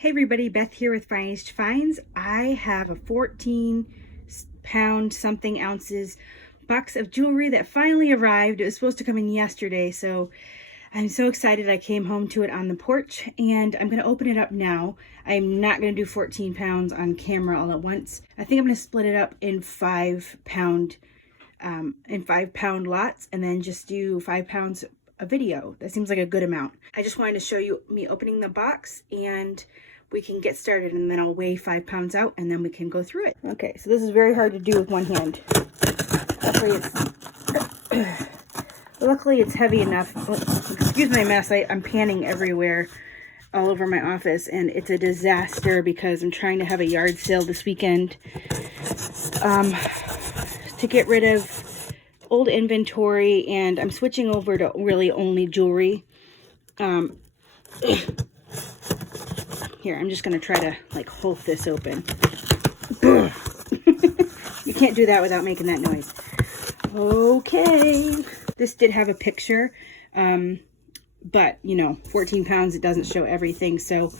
Hey everybody, Beth here with Finest Finds. I have a 14-pound something ounces box of jewelry that finally arrived. It was supposed to come in yesterday, so I'm so excited. I came home to it on the porch and I'm going to open it up now. I'm not going to do 14 pounds on camera all at once. I think I'm going to split it up in 5-pound lots and then just do 5 pounds a video. That seems like a good amount. I just wanted to show you me opening the box and we can get started, and then I'll weigh 5 pounds out and then we can go through it. Okay, so this is very hard to do with one hand. Luckily it's heavy enough. Excuse my mess, I'm panning everywhere all over my office, and it's a disaster because I'm trying to have a yard sale this weekend to get rid of old inventory, and I'm switching over to really only jewelry. Here, I'm just going to try to like hold this open. You can't do that without making that noise. Okay. This did have a picture, but you know, 14 pounds, it doesn't show everything. So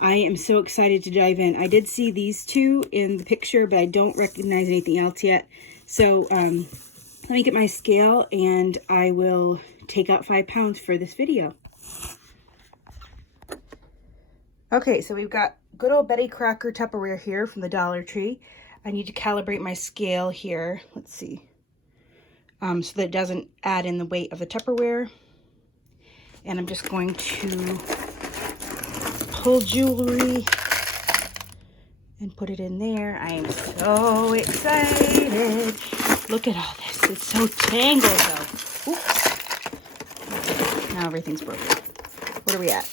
I am so excited to dive in. I did see these two in the picture, but I don't recognize anything else yet. So let me get my scale and I will take out 5 pounds for this video. Okay, so we've got good old Betty Crocker Tupperware here from the Dollar Tree. I need to calibrate my scale here. Let's see. So that it doesn't add in the weight of the Tupperware. And I'm just going to pull jewelry and put it in there. I am so excited. Look at all this. It's so tangled though. Oops. Now everything's broken. What are we at?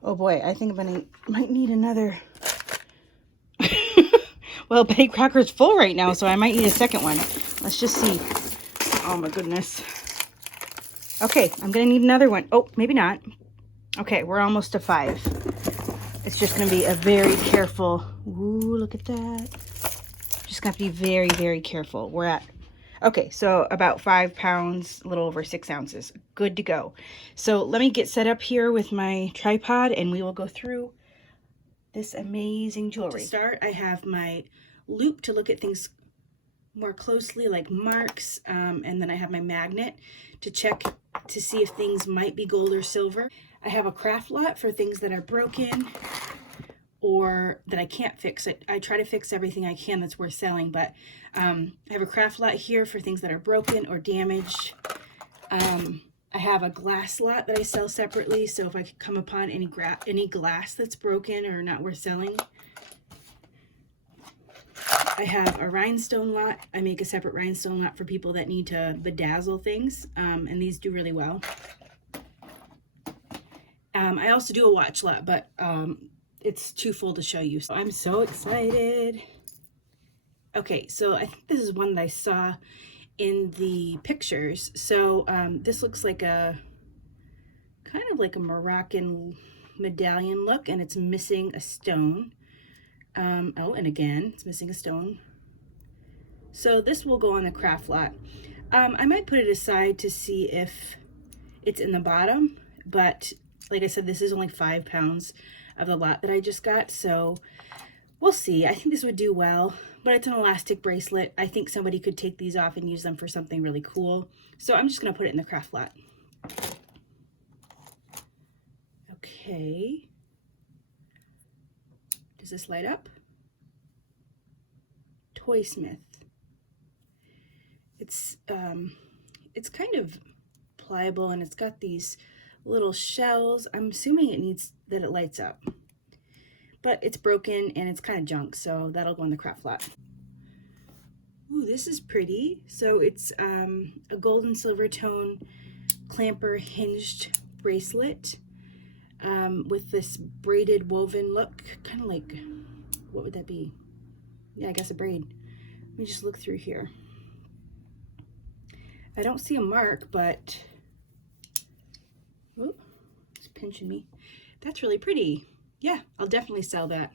Oh boy, I think might need another. Well, Betty Crocker's full right now, so I might need a second one. Let's just see. Oh my goodness. Okay, I'm gonna need another one. Oh, maybe not. Okay, we're almost to 5. It's just gonna be a very careful. Ooh, look at that. Just gonna have to be very, very careful. We're at, okay, so about 5 pounds, a little over 6 ounces. Good to go. So let me get set up here with my tripod and we will go through this amazing jewelry. To start, I have my loop to look at things more closely, like marks, and then I have my magnet to check to see if things might be gold or silver. I have a craft lot for things that are broken or that I can't fix. I try to fix everything I can that's worth selling, but I have a craft lot here for things that are broken or damaged. I have a glass lot that I sell separately, so if I could come upon any glass that's broken or not worth selling. I have a rhinestone lot. I make a separate rhinestone lot for people that need to bedazzle things, and these do really well. I also do a watch lot, but it's too full to show you. So I'm so excited. Okay, so I think this is one that I saw in the pictures. So this looks like a kind of like a Moroccan medallion look, and it's missing a stone. Oh, and again, it's missing a stone. So this will go on the craft lot. I might put it aside to see if it's in the bottom, but like I said, this is only 5 pounds of the lot that I just got, so we'll see. I think this would do well, but it's an elastic bracelet. I think somebody could take these off and use them for something really cool. So I'm just gonna put it in the craft lot. Okay. Does this light up? Toysmith. It's kind of pliable and it's got these little shells. I'm assuming it needs that it lights up, but it's broken and it's kind of junk, so that'll go in the craft lot. Ooh, this is pretty. So it's a gold and silver tone clamper hinged bracelet with this braided woven look, kind of like, what would that be? Yeah, I guess a braid. Let me just look through here. I don't see a mark, but ooh, it's pinching me. That's really pretty. Yeah, I'll definitely sell that.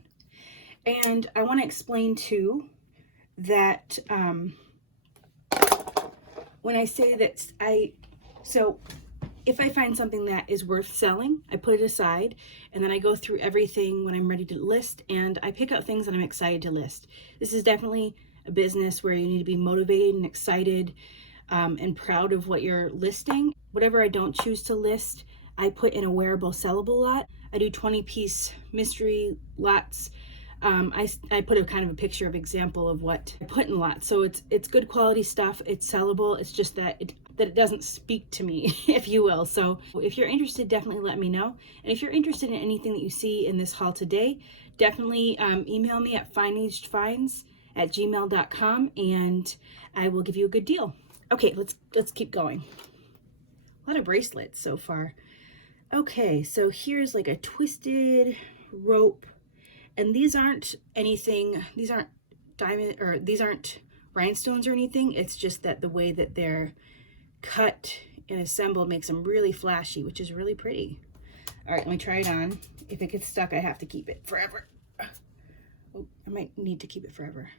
And I want to explain too that when I say that so if I find something that is worth selling, I put it aside, and then I go through everything when I'm ready to list, and I pick out things that I'm excited to list. This is definitely a business where you need to be motivated and excited and proud of what you're listing. Whatever I don't choose to list, I put in a wearable sellable lot. I do 20-piece mystery lots. I put a kind of a picture of example of what I put in lots. So it's good quality stuff. It's sellable. It's just that it doesn't speak to me, if you will. So if you're interested, definitely let me know. And if you're interested in anything that you see in this haul today, definitely email me at fineagedfinds@gmail.com and I will give you a good deal. Okay, let's keep going. A lot of bracelets so far. Okay, so here's like a twisted rope, and these aren't anything, these aren't diamond, or these aren't rhinestones or anything. It's just that the way that they're cut and assembled makes them really flashy, which is really pretty. All right, let me try it on. If it gets stuck, I have to keep it forever. Oh, I might need to keep it forever.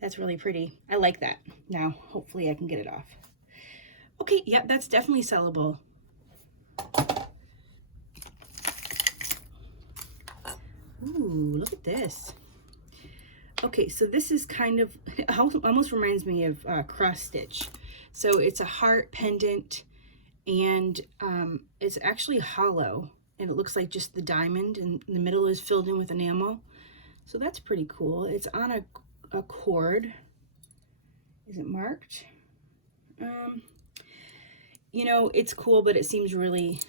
That's really pretty. I like that. Now, hopefully I can get it off. Okay, yep, that's definitely sellable. Ooh, look at this. Okay, so this is kind of, almost reminds me of cross stitch. So it's a heart pendant, and it's actually hollow, and it looks like just the diamond, and the middle is filled in with enamel. So that's pretty cool. It's on a cord. Is it marked? You know, it's cool, but it seems really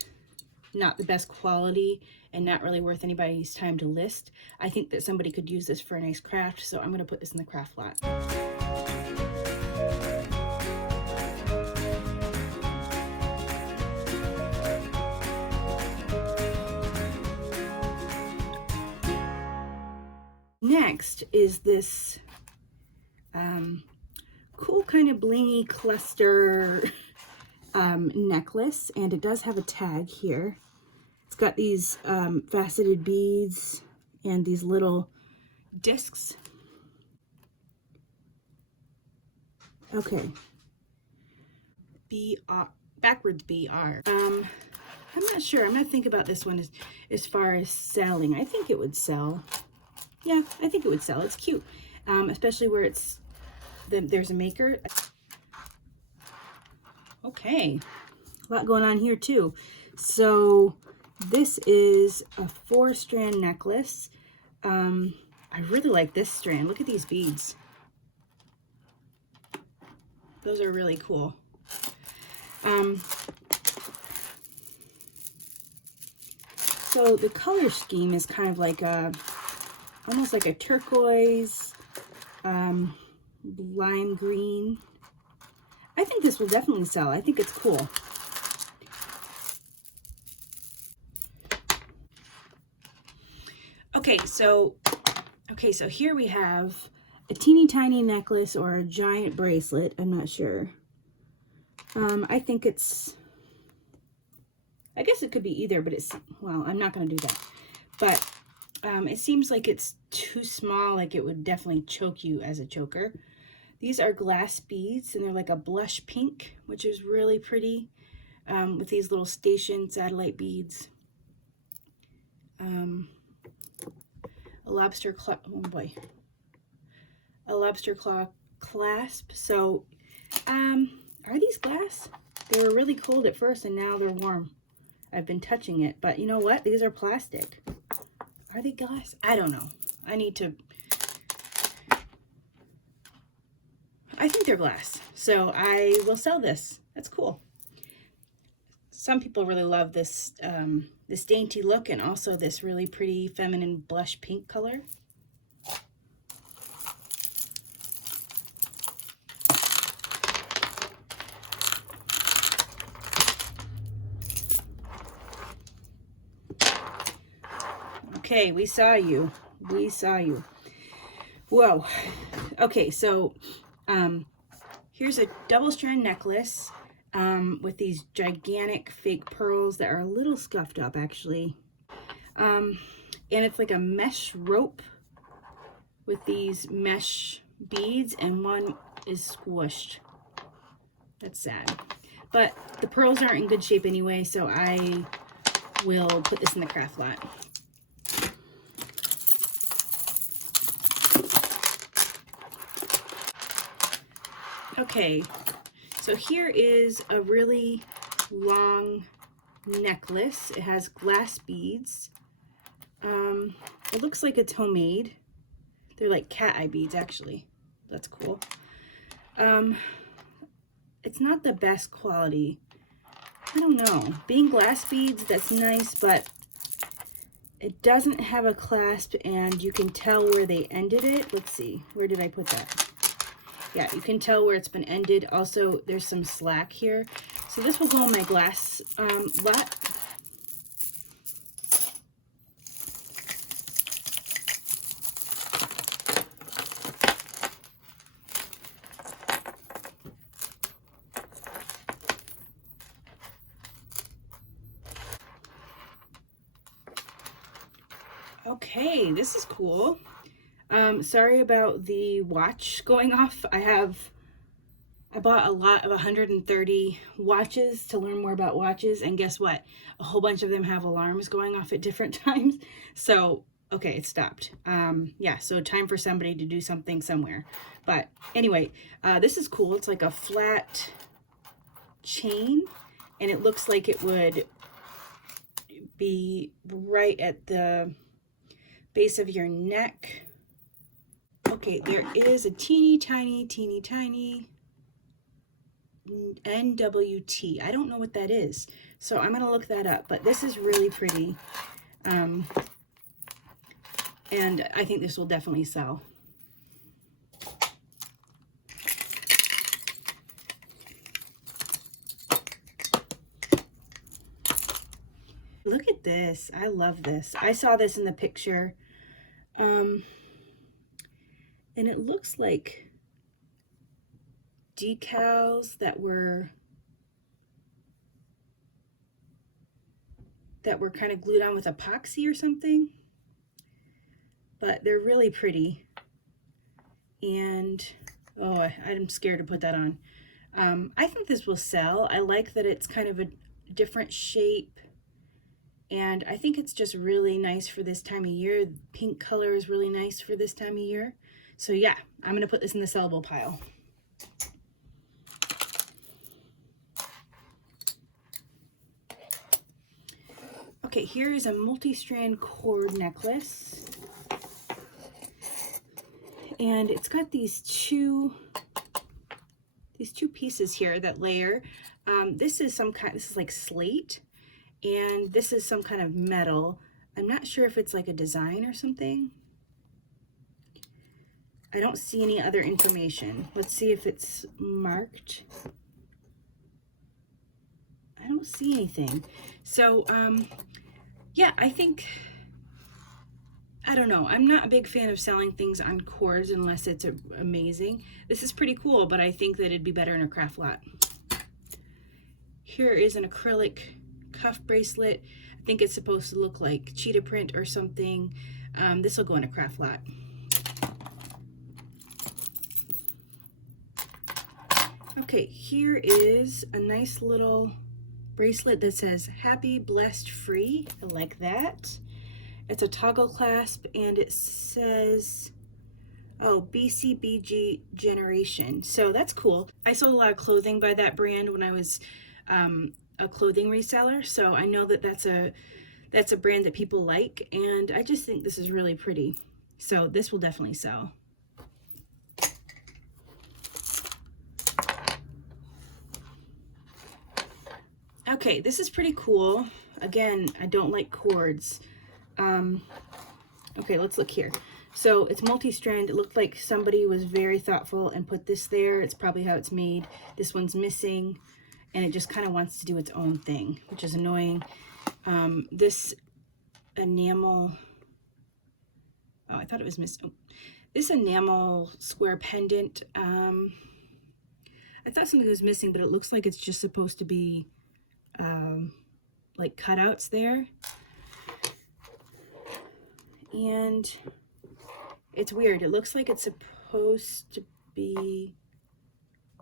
not the best quality and not really worth anybody's time to list. I think that somebody could use this for a nice craft, so I'm going to put this in the craft lot. Next is this cool kind of blingy cluster necklace, and it does have a tag here. It's got these faceted beads and these little discs. Okay. BR, backwards BR. I'm not sure. I'm gonna think about this one as far as selling. I think it would sell. Yeah, I think it would sell. It's cute, especially where there's a maker. Okay, a lot going on here too. So this is a 4-strand necklace. I really like this strand. Look at these beads. Those are really cool. So the color scheme is kind of like almost like a turquoise, lime green. I think this will definitely sell. I think it's cool. Okay, so here we have a teeny tiny necklace or a giant bracelet. I'm not sure. I think I guess it could be either, but well, I'm not going to do that. But it seems like it's too small, like it would definitely choke you as a choker. These are glass beads, and they're like a blush pink, which is really pretty, with these little station satellite beads. A lobster claw, oh boy, a lobster claw clasp. So, are these glass? They were really cold at first, and now they're warm. I've been touching it, but you know what? These are plastic. Are they glass? I don't know. I think they're glass, so I will sell this. That's cool. Some people really love this this dainty look, and also this really pretty feminine blush pink color. Okay, we saw you. We saw you. Whoa. Okay, so here's a double strand necklace with these gigantic fake pearls that are a little scuffed up, actually. And it's like a mesh rope with these mesh beads, and one is squished. That's sad. but the pearls aren't in good shape anyway, so I will put this in the craft lot. Okay, so here is a really long necklace. It has glass beads. It looks like it's homemade. They're like cat eye beads, actually. That's cool. It's not the best quality. I don't know. Being glass beads, that's nice, but it doesn't have a clasp, and you can tell where they ended it. Let's see. Where did I put that? Yeah, you can tell where it's been ended. Also, there's some slack here. So this will go in my glass lot. Okay, this is cool. Sorry about the watch going off. I bought a lot of 130 watches to learn more about watches, and guess what? A whole bunch of them have alarms going off at different times. So, okay, it stopped. Yeah, so time for somebody to do something somewhere. But anyway, this is cool. It's like a flat chain, and it looks like it would be right at the base of your neck. Okay, there is a teeny tiny NWT. I don't know what that is, so I'm gonna look that up, but this is really pretty. And I think this will definitely sell. Look at this. I love this. I saw this in the picture. And it looks like decals that were kind of glued on with epoxy or something. But they're really pretty. And oh, I'm scared to put that on. I think this will sell. I like that it's kind of a different shape, and I think it's just really nice for this time of year. The pink color is really nice for this time of year. So yeah, I'm gonna put this in the sellable pile. Okay, here is a multi-strand cord necklace, and it's got these two pieces here that layer. This is like slate, and this is some kind of metal. I'm not sure if it's like a design or something. I don't see any other information. Let's see if it's marked. I don't see anything. So, yeah, I don't know. I'm not a big fan of selling things on cords unless it's amazing. This is pretty cool, but I think that it'd be better in a craft lot. Here is an acrylic cuff bracelet. I think it's supposed to look like cheetah print or something. This will go in a craft lot. Okay, here is a nice little bracelet that says happy, blessed, free. I like that. It's a toggle clasp, and it says, oh, BCBG generation. So that's cool. I sold a lot of clothing by that brand when I was a clothing reseller, so I know that that's a brand that people like, and I just think this is really pretty. So this will definitely sell. Okay, this is pretty cool. Again, I don't like cords. Okay, let's look here. So it's multi-strand. It looked like somebody was very thoughtful and put this there. It's probably how it's made. This one's missing, and it just kind of wants to do its own thing, which is annoying. This enamel, oh, I thought it was missing. Oh, this enamel square pendant, I thought something was missing, but it looks like it's just supposed to be like cutouts there. And it's weird. It looks like it's supposed to be,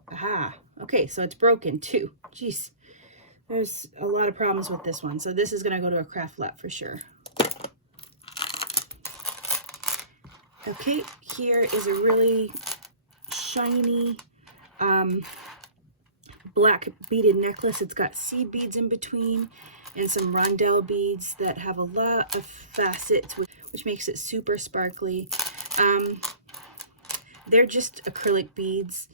aha, Okay, so it's broken too. Jeez, there's a lot of problems with this one. So this is gonna go to a craft lot for sure. Okay, here is a really shiny black beaded necklace. It's got seed beads in between and some rondelle beads that have a lot of facets, which makes it super sparkly. They're just acrylic beads,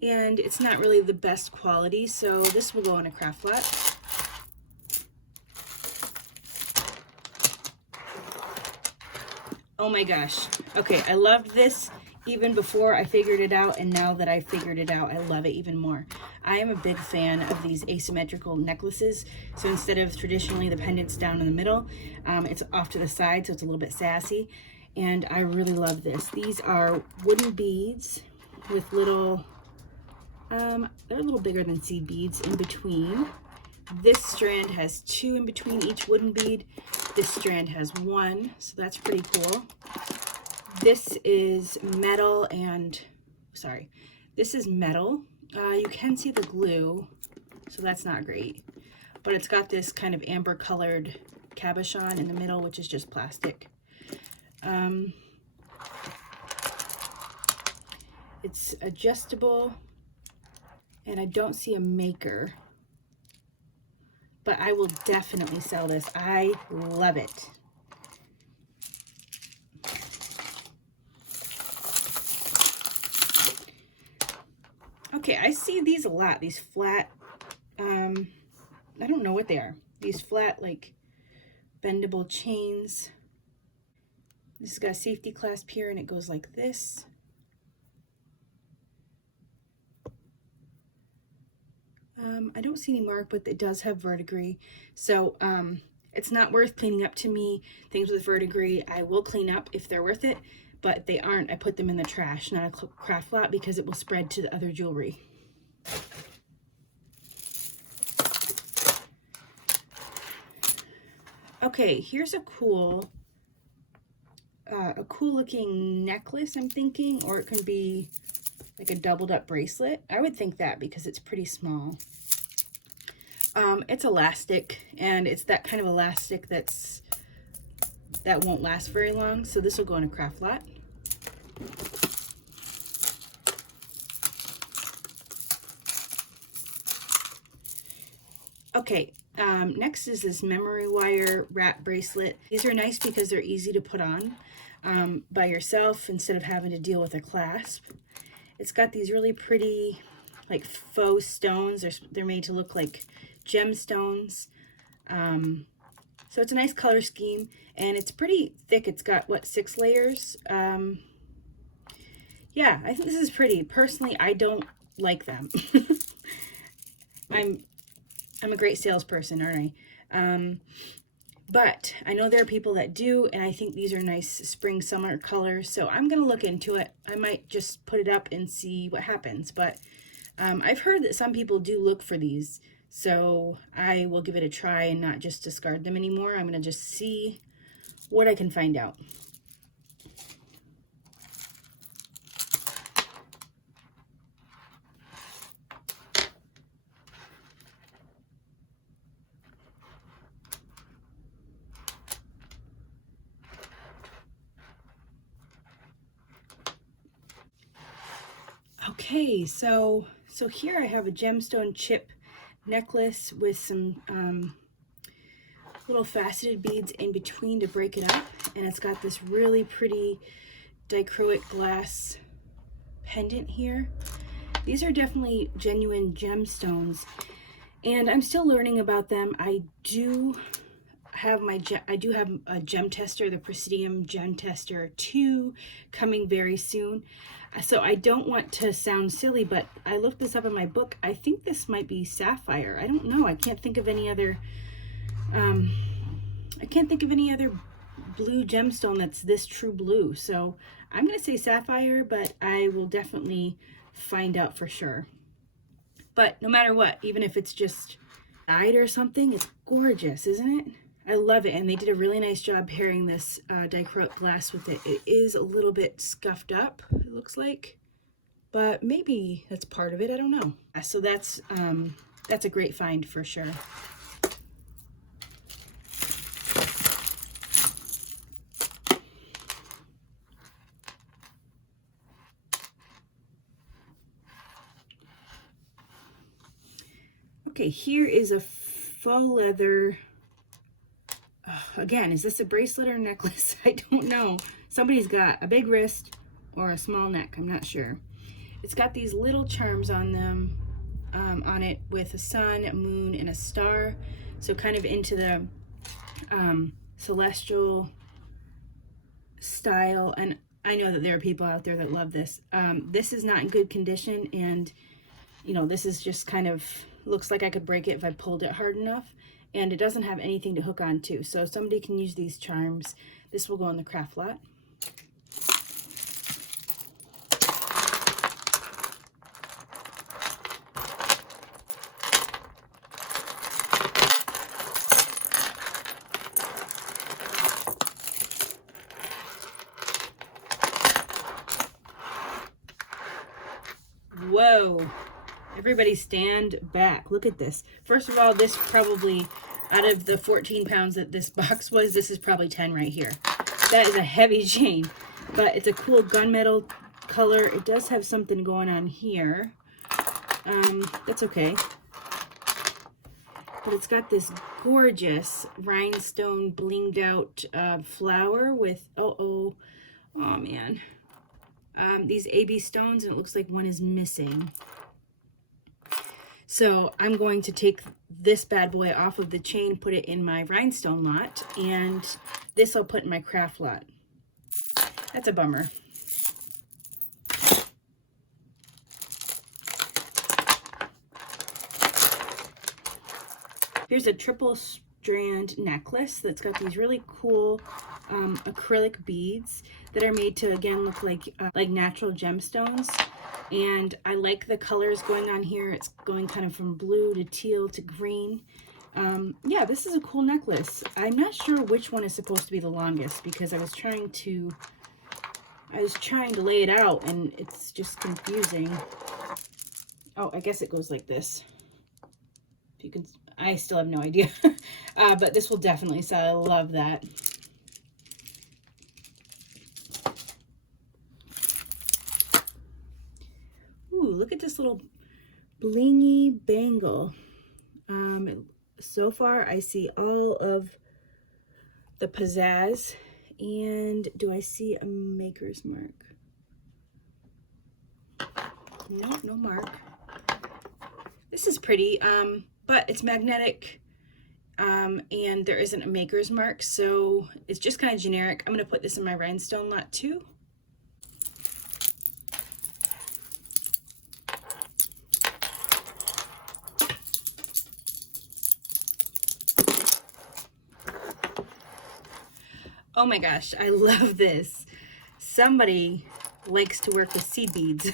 and it's not really the best quality, so this will go on a craft lot. Oh my gosh. Okay, I loved this even before I figured it out, and now that I figured it out, I love it even more. I am a big fan of these asymmetrical necklaces. So instead of traditionally the pendants down in the middle, it's off to the side, so it's a little bit sassy. And I really love this. These are wooden beads with little, they're a little bigger than seed beads in between. This strand has 2 in between each wooden bead. This strand has 1, so that's pretty cool. This is metal and, sorry, this is metal. You can see the glue, so that's not great. But it's got this kind of amber colored cabochon in the middle, which is just plastic. It's adjustable, and I don't see a maker, but I will definitely sell this. I love it. Okay, I see these a lot, these flat, I don't know what they are. These flat, like, bendable chains. This has got a safety clasp here, and it goes like this. I don't see any mark, but it does have verdigris. So it's not worth cleaning up to me. Things with verdigris, I will clean up if they're worth it, but if they aren't, I put them in the trash, not a craft lot, because it will spread to the other jewelry. Okay, here's a cool looking necklace, I'm thinking, or it can be like a doubled up bracelet. I would think that because it's pretty small. It's elastic, and it's that kind of elastic that won't last very long, so this will go in a craft lot. Okay, next is this memory wire wrap bracelet. These are nice because they're easy to put on by yourself instead of having to deal with a clasp. It's got these really pretty, like, faux stones. They're made to look like gemstones. So it's a nice color scheme, and it's pretty thick. It's got, what, 6 layers? Yeah, I think this is pretty. Personally, I don't like them. I'm a great salesperson, aren't I? But I know there are people that do, and I think these are nice spring summer colors, so I'm gonna look into it. I might just put it up and see what happens, but I've heard that some people do look for these, so I will give it a try and not just discard them anymore. I'm gonna just see what I can find out. Okay, so here I have a gemstone chip necklace with some little faceted beads in between to break it up, and it's got this really pretty dichroic glass pendant here. These are definitely genuine gemstones, and I'm still learning about them. I do have a gem tester, the Presidium Gem Tester 2, coming very soon. So I don't want to sound silly, but I looked this up in my book. I think this might be sapphire. I don't know. I can't think of any other blue gemstone that's this true blue. So I'm going to say sapphire, but I will definitely find out for sure. But no matter what, even if it's just dyed or something, it's gorgeous, isn't it? I love it, and they did a really nice job pairing this dichroic glass with it. It is a little bit scuffed up, it looks like. but maybe that's part of it. I don't know. So that's a great find for sure. Okay, here is a faux leather. Again, is this a bracelet or a necklace? I don't know. Somebody's got a big wrist or a small neck. I'm not sure. It's got these little charms on them, on it with a sun, a moon, and a star. So kind of into the celestial style. And I know that there are people out there that love this. This is not in good condition, and you know, this is just kind of looks like I could break it if I pulled it hard enough, and it doesn't have anything to hook on to, so somebody can use these charms. This will go in the craft lot. Whoa, everybody stand back. Look at this. First of all, this probably, out of the 14 pounds that this box was, this is probably 10 right here. That is a heavy chain, but it's a cool gunmetal color. It does have something going on here. That's okay. But it's got this gorgeous rhinestone blinged out flower with, oh man. These AB stones, and it looks like one is missing. So I'm going to take this bad boy off of the chain, put it in my rhinestone lot, and this I'll put in my craft lot. That's a bummer. Here's a triple strand necklace that's got these really cool acrylic beads that are made to, again, look like natural gemstones. And I like the colors going on here. It's going kind of from blue to teal to green. Yeah, this is a cool necklace. I'm not sure which one is supposed to be the longest, because I was trying to lay it out and it's just confusing. Oh, I guess it goes like this. If you can, I still have no idea. But this will definitely sell. I love that. Ooh, look at this little Blini Bangle. So far I see all of the pizzazz, and do I see a maker's mark? No, no mark. This is pretty, but it's magnetic, and there isn't a maker's mark, so it's just kind of generic. I'm going to put this in my rhinestone lot too. Oh my gosh, I love this. Somebody likes to work with seed beads.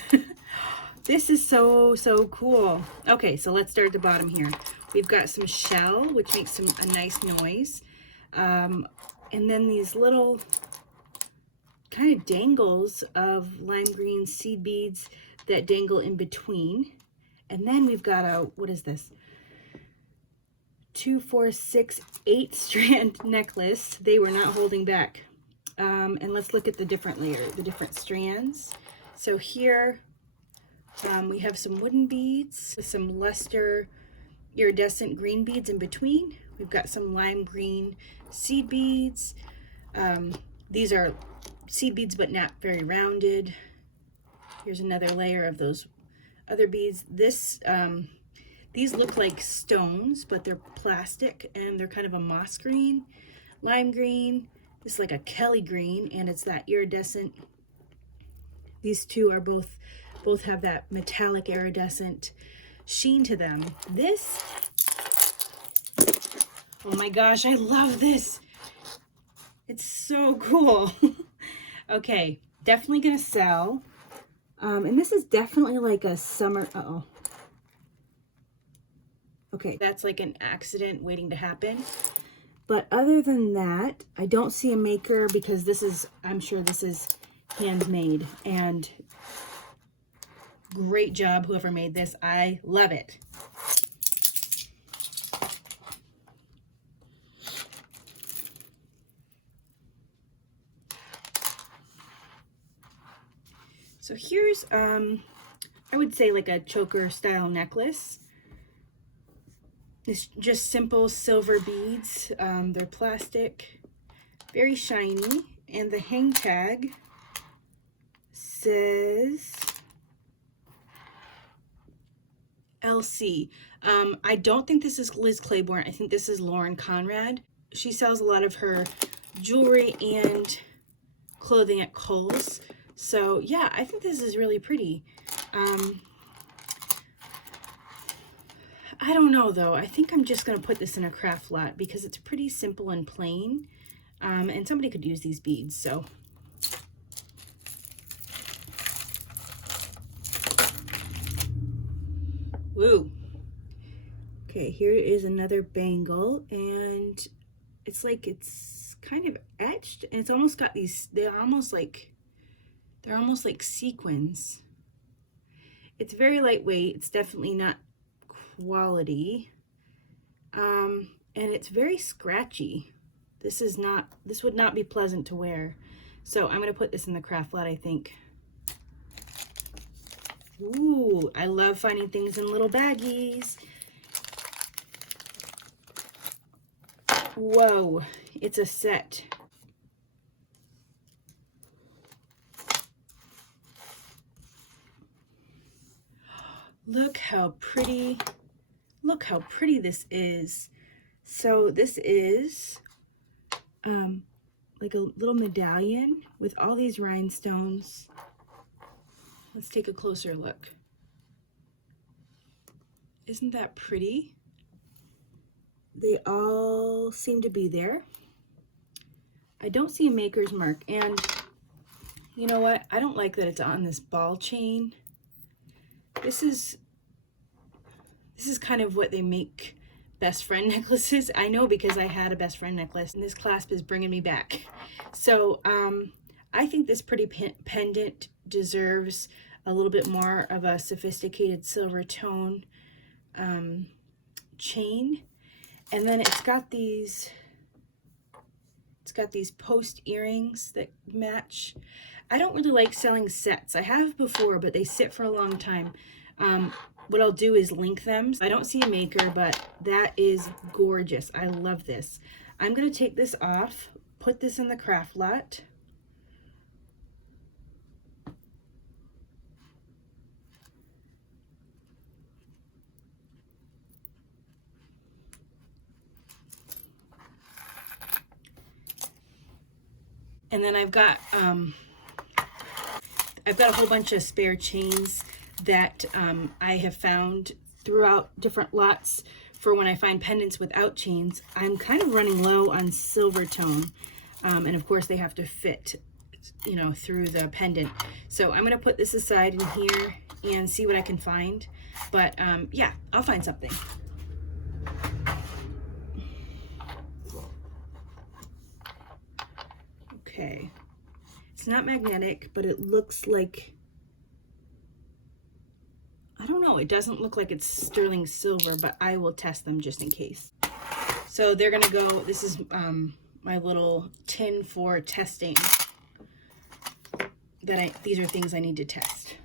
This is so cool. Okay, so let's start at the bottom here. We've got some shell, which makes a nice noise. And then these little kind of dangles of lime green seed beads that dangle in between. And then we've got a, what is this? 2, 4, 6, 8 strand necklace. They were not holding back. And let's look at the different layers, the different strands. So here we have some wooden beads with some luster iridescent green beads in between. We've got some lime green seed beads. These are seed beads but not very rounded. Here's another layer of those other beads. These look like stones, but they're plastic, and they're kind of a moss green, lime green. This is like a Kelly green, and it's that iridescent. These two are both have that metallic iridescent sheen to them. This, oh my gosh, I love this. It's so cool. Okay, definitely gonna sell. And this is definitely like a summer, okay, that's like an accident waiting to happen. But other than that, I don't see a maker, because this is, I'm sure this is handmade. And Great job, whoever made this. I love it. So here's, I would say like a choker style necklace. It's just simple silver beads. They're plastic, very shiny, and the hang tag says LC. I don't think this is Liz Claiborne. I think this is Lauren Conrad. She sells a lot of her jewelry and clothing at Kohl's. So yeah, I think this is really pretty. I don't know though. I think I'm just going to put this in a craft lot because it's pretty simple and plain. And somebody could use these beads, so. Woo. Okay, here is another bangle, and it's like, it's kind of etched, and it's almost got these, they're almost like sequins. It's very lightweight. It's definitely not quality. And it's very scratchy. This would not be pleasant to wear. So I'm going to put this in the craft lot, I think. Ooh, I love finding things in little baggies. Whoa, it's a set. Look how pretty this is. So this is like a little medallion with all these rhinestones. Let's take a closer look. Isn't that pretty? They all seem to be there. I don't see a maker's mark, and you know what? I don't like that it's on this ball chain. This is kind of what they make best friend necklaces. I know because I had a best friend necklace, and this clasp is bringing me back. So I think this pretty pendant deserves a little bit more of a sophisticated silver tone chain. And then it's got these post earrings that match. I don't really like selling sets. I have before, but they sit for a long time. What I'll do is link them. I don't see a maker, but that is gorgeous. I love this. I'm going to take this off, put this in the craft lot. And then I've got a whole bunch of spare chains that I have found throughout different lots for when I find pendants without chains. I'm kind of running low on silver tone, and of course they have to fit, you know, through the pendant. So I'm gonna put this aside in here and see what I can find. But yeah, I'll find something. Okay, it's not magnetic, but it looks like, I don't know, it doesn't look like it's sterling silver, but I will test them just in case. So they're gonna go, this is my little tin for testing. These are things I need to test.